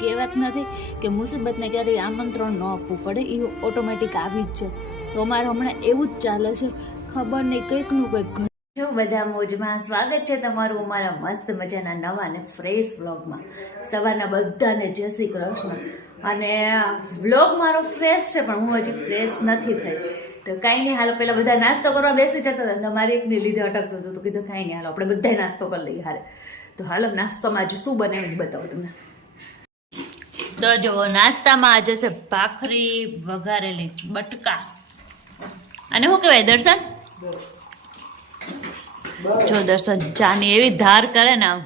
કહેવત નથી કે મુસીબતને ક્યારેય આમંત્રણ ન આપવું પડે, એ ઓટોમેટિક આવી જ છે. તો અમારે હમણાં એવું જ ચાલે છે, ખબર નહીં કંઈકનું કંઈક. બધા મોજમાં સ્વાગત છે તમારું અમારા મસ્ત મજાના નવા અને ફ્રેશ વ્લોગમાં. સવારના બધાને જય શ્રી કૃષ્ણ. અને વ્લોગ મારો ફ્રેશ છે પણ હું હજી ફ્રેશ નથી થઈ. તો કાંઈ નહીં, હાલો પહેલાં બધા નાસ્તો કરવા બેસી જતા હતા, તમારે એકને લીધે અટકતું હતું. તો કીધું કાંઈ નહીં, હાલો આપણે બધાય નાસ્તો કરી લઈએ. હારે તો હાલો નાસ્તામાં આજે શું બનાવ્યું બતાવો તમને. તો જો નાસ્તામાં આજે છે ભાખરી વઘારેલી બટકા અને શું કહેવાય દર્શન, જો દર્શન ચાની એવી ધાર કરે ને આમ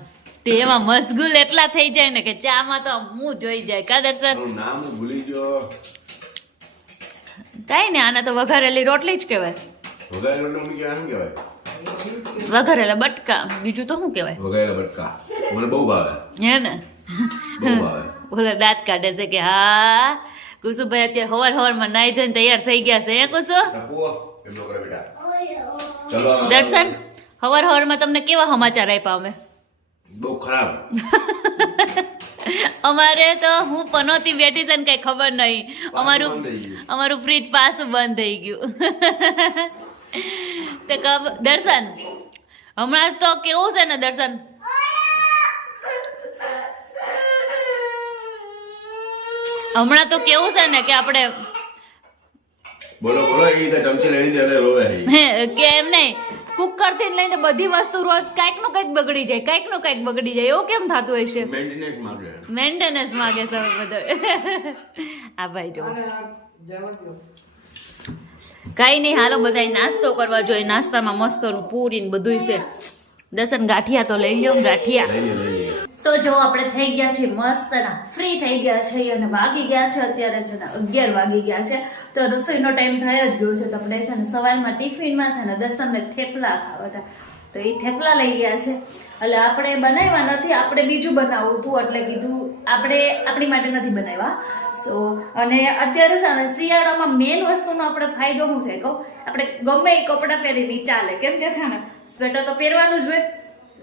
તે એમાં મશગુલ એટલા થઈ જાય ને કે ચામાં તો હું જોઈ જાય. કા દર્શન નામ ભૂલી ગયો. કાંઈ ને આને તો વઘારેલી રોટલી જ કહેવાય. વઘારેલા રોટલી શું કહેવાય? વઘારેલા બટકા, બીજું તો શું કહેવાય? વઘારેલા બટકા મને બહુ ભાવે. હે ને બહુ ભાવે. ઓલા દાંત કાઢે છે કે હા કુસુભાઈ અત્યારે હવારમાં નાઈ ધોઈને તૈયાર થઈ ગયા છે. હે કુસુ દર્શન હવારમાં તમને કેવા સમાચાર આપ્યા અમે? બહુ ખરાબ. અમારે તો હું પનોતી બેઠી છે ને કઈ ખબર નહીં, અમારું ફ્રીજ પાછું બંધ થઈ ગયું. તો દર્શન હમણાં તો કેવું છે ને દર્શન, હમણાં તો કેવું છે ને કે આપણે બોલો બોલો એ તો ચમચી લઈ દે રોવે કે એમ નહીં, કુકર થી લઈને બધી વસ્તુ રોજ કાંઈક નું કંઈક બગડી જાય, કાંઈક નું કંઈક બગડી જાય. એવું કેમ થતું હશે? મેન્ટેનન્સ માંગે છે બધો. આ ભાઈ જો કાંઈ નહીં, હાલો બધા નાસ્તો કરવા જોઈએ. નાસ્તામાં મસ્તનું પૂરી ને બધું છે. દર્શન ગાંઠિયા તો લઈ લો, ગાંઠિયા. તો જો આપણે થઈ ગયા છીએ મસ્ત ના ફ્રી થઈ ગયા છે અને વાગી ગયા છે અત્યારે છે ને 11 વાગી ગયા છે. તો રસોઈનો ટાઈમ થઈ જ ગયો છે. તો આપણે છે ને સવારમાં ટિફિનમાં છે ને દર્શનને થેપલા ખાવા હતા, તો એ થેપલા લઈ ગયા છે. એટલે આપણે બનાવ્યા નથી, આપણે બીજું બનાવવું હતું એટલે કીધું આપણે આપણી માટે નથી બનાવ્યા. સો અને અત્યારે છે ને શિયાળામાં મેઇન વસ્તુનો આપણે ફાયદો શું થાય કહું, આપણે ગમે એ કપડાં પહેરીને ચાલે, કેમ કે છે ને સ્વેટર તો પહેરવાનું જ હોય.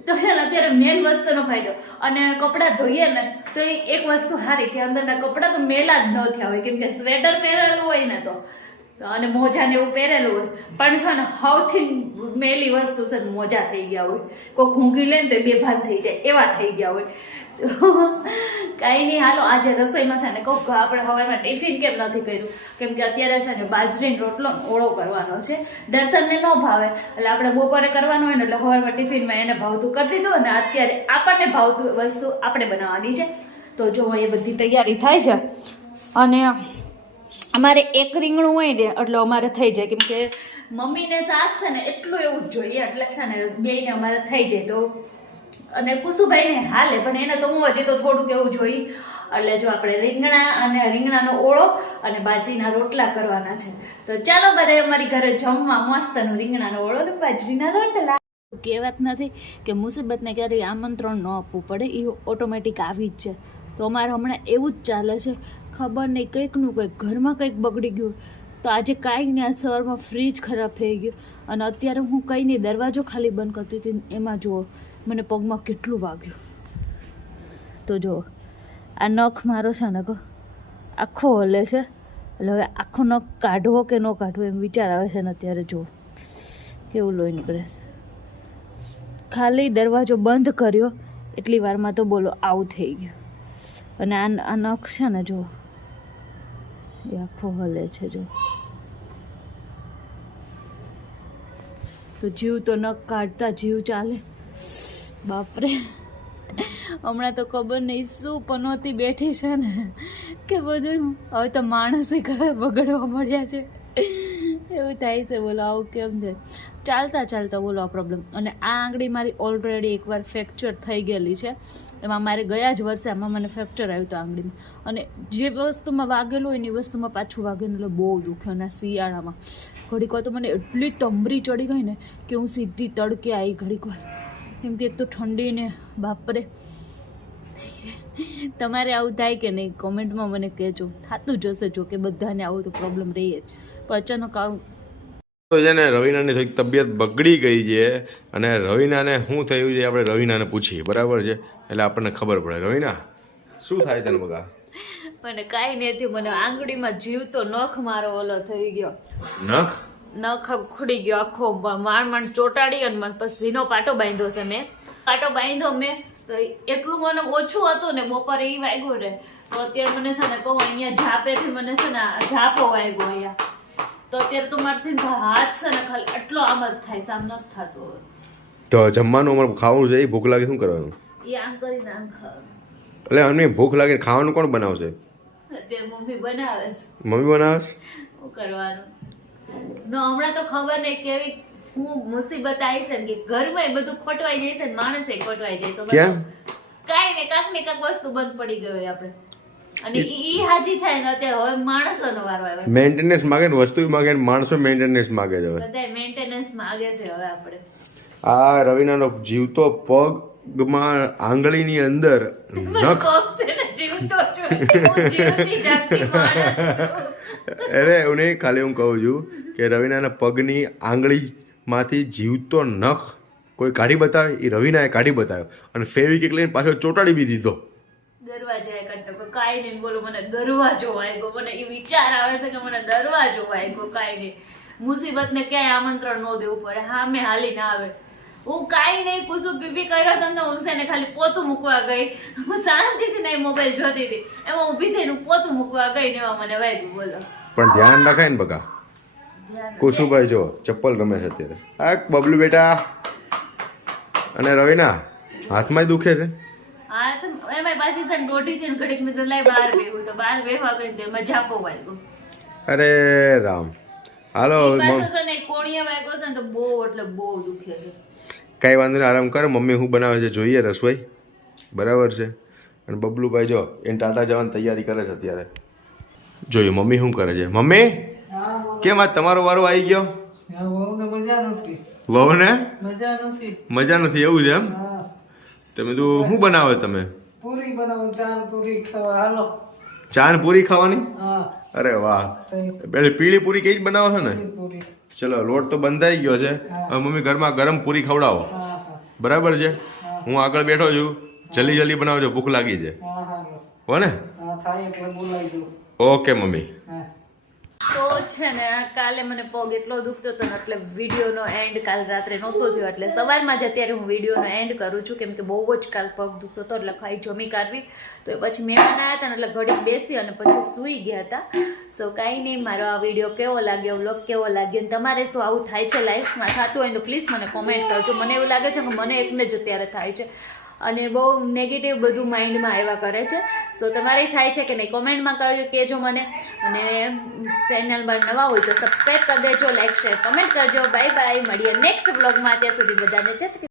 તો છે ને અત્યારે મેન વસ્તુનો ફાયદો, અને કપડાં ધોઈએ ને તો એ એક વસ્તુ સારી કે અંદરના કપડાં તો મેલા જ ન થયા હોય, કેમ કે સ્વેટર પહેરેલું હોય ને તો અને મોજા ને એવું પહેરેલું હોય. પણ છે ને સૌથી મેલી વસ્તુ છે ને મોજા થઈ ગયા હોય, કોઈક ઊંઘી લે ને તો બેભાન થઈ જાય એવા થઈ ગયા હોય. કાંઈ નહીં, હાલો આજે રસોઈમાં છે ને કહું આપણે હવારમાં ટિફિન કેમ નથી કર્યું, કેમ કે અત્યારે છે ને બાજરીનો રોટલો ઓળો કરવાનો છે. દર્શનને ન ભાવે એટલે આપણે બપોરે કરવાનું હોય ને એટલે હવારમાં ટિફિનમાં એને ભાવતું કરી દીધું, અને અત્યારે આપણને ભાવતું વસ્તુ આપણે બનાવવાની છે. તો જો એ બધી તૈયારી થાય છે. અને અમારે એક રીંગણું હોય ને એટલે અમારે થઈ જાય, કેમ કે મમ્મીને શાક છે ને એટલું એવું જ જોઈએ એટલે છે ને બેયને અમારે થઈ જાય. તો અને કુસુભાઈને હાલે પણ એને તો હું હજી તો થોડુંક એવું જોઈ. એટલે જો આપણે રીંગણા અને રીંગણાનો ઓળો અને બાજરીના રોટલા કરવાના છે. તો ચાલો બધા અમારી ઘરે જમવા મસ્તનું રીંગણાનો ઓળો અને બાજરીના રોટલા. કહેવત નથી કે મુસીબતને ક્યારેય આમંત્રણ ન આપવું પડે, એ ઓટોમેટિક આવી જ છે. તો અમારે હમણાં એવું જ ચાલે છે, ખબર નહીં કંઈકનું કંઈક ઘરમાં કંઈક બગડી ગયું. તો આજે કાંઈ નહીં, આજ સવારમાં ફ્રીજ ખરાબ થઈ ગયું અને અત્યારે હું કંઈ નહીં દરવાજો ખાલી બંધ કરતી હતી, એમાં જુઓ મને પગમાં કેટલું વાગ્યું. તો જુઓ આ નખ મારો છે ને આખો હલે છે, એટલે હવે આખો નખ કાઢવો કે ન કાઢવો એમ વિચાર આવે છે ને અત્યારે. જુઓ કેવું લોહી નીકળે છે. ખાલી દરવાજો બંધ કર્યો એટલી વારમાં તો બોલો આવું થઈ ગયું. અને આ નખ છે ને જુઓ એ આખો હલે છે. જો તો જીવ તો નખ કાઢતા જીવ ચાલે. બાપરે હમણાં તો ખબર નહીં શું પનોતી બેઠી છે ને કે બધું હવે તો માણસે બગડવા મળ્યા છે એવું થાય છે. બોલો આવું કેમ છે? ચાલતા ચાલતા બોલો આ પ્રોબ્લેમ. અને આ આંગળી મારી ઓલરેડી એકવાર ફ્રેક્ચર થઈ ગયેલી છે. એમાં મારે ગયા જ વર્ષે આમાં મને ફ્રેક્ચર આવ્યું હતું આંગળીમાં, અને જે વસ્તુમાં વાગેલું હોય ને એ વસ્તુમાં પાછું વાગેલું એટલે બહુ દુખ્યો. અને શિયાળામાં ઘડીક વાર તો મને એટલી તમરી ચડી ગઈ ને કે હું સીધી તડકે આવી ઘડીક વાર, કેમ કે એક તો ઠંડી ને બાપરે. તમારે આવું થાય કે નહીં કોમેન્ટમાં મને કહેજો. થતું જશે જો કે બધાને આવું તો પ્રોબ્લેમ રહી જ, પણ અચાનક આવું તો છે ને રવિનાની થોડીક તબિયત બગડી ગઈ છે, અને રવિનાને શું થયું છે આપણે રવિનાને પૂછીએ, બરાબર છે? એટલે આપણને ખબર પડે. રવિના શું થાય તને બગા? મને કાંઈ નથી, મને આંગળીમાં જીવતો નખ મારો ઓલો થઈ ગયો, નખ નખ ખુડી ગયો આખો, માંડ ચોટાડી અને મને પછી ઝીનો પાટો બાંધ્યો છે મેં. પાટો બાંધ્યો મેં તો એટલું મને ઓછું હતું ને બપોરે એ વાગ્યું ને તો અત્યારે મને છે ને કહું અહીંયા ઝાપેથી મને છે ને ઝાપો વાગ્યો અહીંયા, તો અત્યારે તો મારથી હાથ છે ને ખાલી એટલો આમ જ થાય છે, આમ નથી થતું હવે. તો જમવાનું અમારે ખાવું છે, ભૂખ લાગે શું કરવાનું? એ આમ કરીને આમ ખાવાનું. એટલે અમને ભૂખ લાગે ખાવાનું કોણ બનાવશે? અત્યારે મમ્મી બનાવે છે. મમ્મી બનાવે છે? શું કરવાનું? હમણાં તો ખબર નહીં કેવી હું મુસીબત આવી છે કે ઘરમાં એ બધું ખોટવાઈ જાય છે ને માણસે ખોટવાઈ જાય છે. કેમ? કાંઈ ને કાંક ને કાંક વસ્તુ બંધ પડી ગઈ હોય આપણે, અને ઈ હાજી થાય ને અત્યારે હવે માણસોનો વારો આવે. મેન્ટેનન્સ માગે ને વસ્તુ માગે ને માણસો મેન્ટેનન્સ માગે છે હવે. બધાય મેન્ટેનન્સ માંગે છે હવે આપણે. આ રવિનાનો જીવતો પગમાં આંગળીની અંદર નખ. કોક છે ને જીવતો છું, હું જીવતી જાગતી માણસ છું. અરે એવું નહીં, ખાલી હું કહું છું કે રવિનાના પગની આંગળીમાંથી જીવતો નખ કોઈ કાઢી બતાવે, એ રવિનાએ કાઢી બતાવ્યો અને ફેવિકિક લઈને પાછો ચોટાડી બી દીધો. દરવાજા કંટકો કાંઈ નહીં બોલો, મને દરવાજો વાગ્યો, મને એ વિચાર આવે છે કે મને દરવાજો વાગ્યો. કાંઈ નહીં, મુસીબતને ક્યાંય આમંત્રણ ન દેવું પડે, હા મેં હાલી ના આવે. હું કાંઈ નહીં કુસુમ પીપી કર્યો હતો ને હું છે ને ખાલી પોતું મૂકવા ગઈ, હું શાંતિથી નહીં મોબાઈલ જોતી હતી, એમાં ઊભી થઈને હું પોતું મૂકવા ગઈ ને એમાં મને વાગ્યું. બોલો પણ ધ્યાન રખાય ને બકા. કુસુભાઈ જો ચપ્પલ રમે છે અત્યારે. આ બબલુ બેટા અને રવિના હાથમાં દુખે છે. હા તો એમાં પાછી છે ને દોઢી થી ઘડીક મેં તો લાઈ બહાર બેહું, તો બહાર બેહવા ગઈ તો એમાં ઝાપો વાગ્યો. અરે રામ, હાલો પાછો છે ને કોણીયા વાગ્યો છે ને તો બહુ એટલે બહુ દુખે છે. કઈ વાંધો નહીં, આરામ કરો. મમ્મી શું બનાવે છે જોઈએ રસોઈ, બરાબર છે. અને બબલુભાઈ જો એને ટાટા જવાની તૈયારી કરે છે અત્યારે. જોઈએ મમ્મી શું કરે છે. મમ્મી કેમ આજ તમારો વારો આવી ગયો? વહુને મજા નથી એવું છે એમ? તમે તો શું બનાવે તમે? પૂરી બનાવું, ચાર પૂરી ખાવા હાલો. ચા ને પૂરી ખાવાની? હા અરે વાહ, પેલી પીળી પૂરી કઈ જ બનાવો છો ને? પૂરી. ચલો લોટ તો બંધાઈ ગયો છે, હવે મમ્મી ઘરમાં ગરમ પૂરી ખવડાવો, હા હા બરાબર છે. હું આગળ બેઠો છું, જલ્દી જલ્દી બનાવજો, ભૂખ લાગી છે હા હાલો. હો ને? હા થાય એટલે બોલાવી દઉં. Okay mummy. હા તો છે ને કાલે મને પગ એટલો દુખતો હતો ને એટલે વિડીયોનો એન્ડ કાલ રાત્રે નહોતો થયો, એટલે સવારમાં જ અત્યારે હું વિડીયોનો એન્ડ કરું છું, કેમ કે બહુ જ કાલ પગ દુખતો હતો એટલે ખાઈ જમી કાઢવી. તો એ પછી મહેમાન આવ્યા હતા ને એટલે ઘડીક બેસી અને પછી સૂઈ ગયા હતા. સો કાંઈ નહીં, મારો આ વિડીયો કેવો લાગ્યો, વ્લોગ કેવો લાગ્યો, અને તમારે શું આવું થાય છે લાઈફમાં થતું હોય તો પ્લીઝ મને કોમેન્ટ કરજો. મને એવું લાગે છે કે મને એકને જ અત્યારે થાય છે અને બહુ નેગેટિવ બધું માઇન્ડમાં આવ્યા કરે છે. સો તમારે થાય છે કે નહીં કોમેન્ટમાં કહેજો મને, અને ચેનલમાં નવા હોય તો સબસ્ક્રાઈબ કરી દેજો, લાઈક શેર કમેન્ટ કરજો. બાય બાય, મળીએ નેક્સ્ટ બ્લોગમાં. ત્યાં સુધી બધાને જય શ્રી કૃષ્ણ.